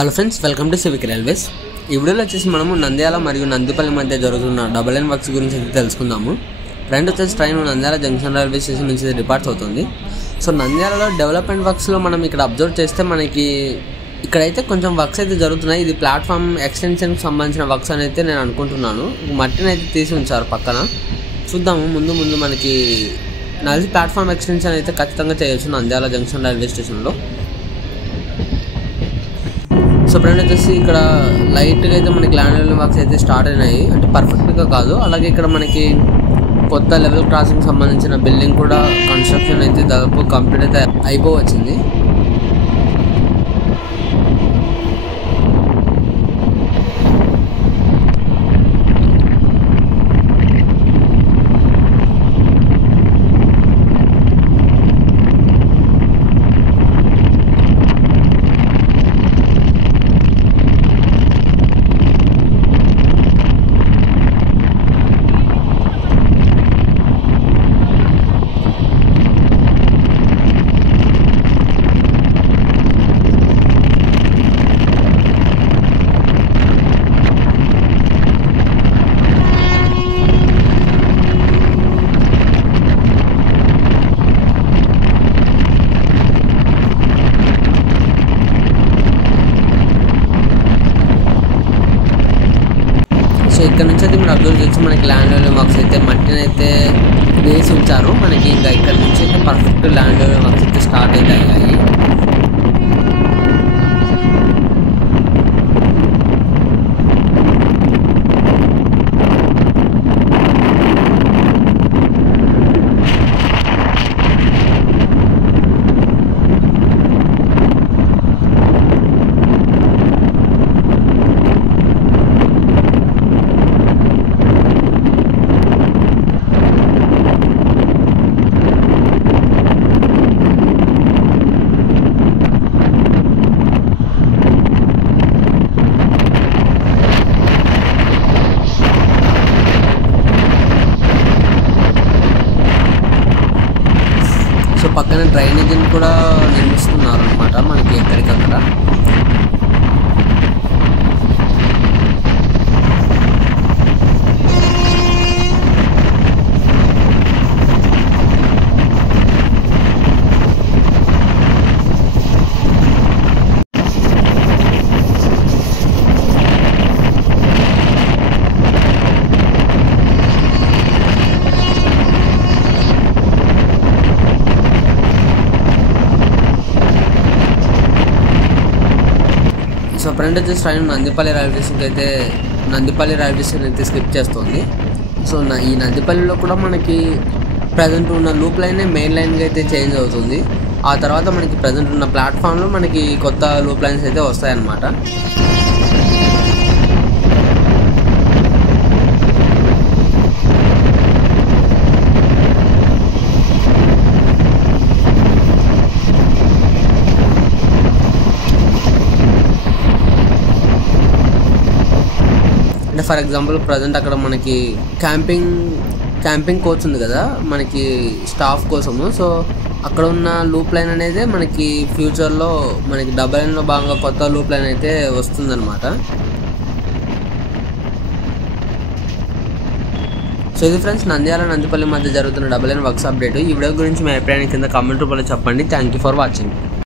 Hello friends, welcome to civic railways. ఈ వీడియోలో వచ్చేసి మనము నంద్యాల మరియు నందిపల్లి మధ్య జరుగుతున్న డబుల్ లైన్ వర్క్స్ గురించి అయితే తెలుసుకుందాము. ఫ్రెండ్ వచ్చేసి train Nandyal junction railway station నుంచి డిపార్ట్స్ అవుతుంది. సో నంద్యాలలో డెవలప్మెంట్ వర్క్స్లో మనం ఇక్కడ అబ్జర్వ్ చేస్తే మనకి ఇక్కడైతే కొంచెం వర్క్స్ అయితే జరుగుతున్నాయి. ఇది ప్లాట్ఫామ్ ఎక్స్టెన్షన్కి సంబంధించిన వర్క్స్ అని అయితే నేను అనుకుంటున్నాను. మట్టిని అయితే తీసి ఉంచారు పక్కన. చూద్దాము ముందు మనకి నది ప్లాట్ఫామ్ ఎక్స్టెన్షన్ అయితే ఖచ్చితంగా చేయొచ్చు నంద్యాల జంక్షన్ రైల్వే స్టేషన్లో. సో ఫ్రెండ్ వచ్చేసి ఇక్కడ లైట్గా అయితే మనకి ల్యాండ్ లెవెల్ వర్క్స్ అయితే స్టార్ట్ అయినాయి, అంటే పర్ఫెక్ట్గా కాదు. అలాగే ఇక్కడ మనకి కొత్త లెవెల్ క్రాసింగ్ సంబంధించిన బిల్డింగ్ కూడా కన్స్ట్రక్షన్ అయితే దాదాపు కంప్లీట్ అయితే అయిపోవచ్చింది. సో ఇక్కడ నుంచి అయితే మీరు అబ్జర్వ్ చేయొచ్చు, మనకి ల్యాండ్ లెవెల్ వర్క్స్ అయితే మట్టిని అయితే వేసి ఉంచారు. మనకి ఇంకా ఇక్కడ నుంచి అయితే పర్ఫెక్ట్ ల్యాండ్ లెవెల్ వర్క్స్ అయితే స్టార్ట్ అయితే అయ్యాయి. సో పక్కన డ్రైనేజీని కూడా నిర్మిస్తున్నారు అనమాట మనకి ఎక్కడికక్కడ. సో ఫ్రెండ్ వచ్చేసి ట్రైన్ నందిపల్లి రైల్వే స్టేషన్ అయితే స్కిప్ చేస్తుంది. సో ఈ నందిపల్లిలో కూడా మనకి ప్రజెంట్ ఉన్న లూప్ లైనే మెయిన్ లైన్గా అయితే చేంజ్ అవుతుంది. ఆ తర్వాత మనకి ప్రజెంట్ ఉన్న ప్లాట్ఫామ్లో మనకి కొత్త లూప్ లైన్స్ అయితే వస్తాయన్నమాట. అంటే ఫర్ ఎగ్జాంపుల్ ప్రజెంట్ అక్కడ మనకి క్యాంపింగ్ కోచ్ ఉంది కదా మనకి స్టాఫ్ కోసము. సో అక్కడ ఉన్న లూప్ లైన్ అనేది మనకి ఫ్యూచర్లో మనకి డబల్ లైన్లో భాగంగా కొత్త లూప్ లైన్ అయితే వస్తుందన్నమాట. సో ఇది ఫ్రెండ్స్ నంద్యాల నందిపల్లి మధ్య జరుగుతున్న డబల్ లైన్ వర్క్స్ అప్డేట్. ఈ వీడియో గురించి మీ అభిప్రాయాన్ని కింద కామెంట్ రూపంలో చెప్పండి. Thank you for watching.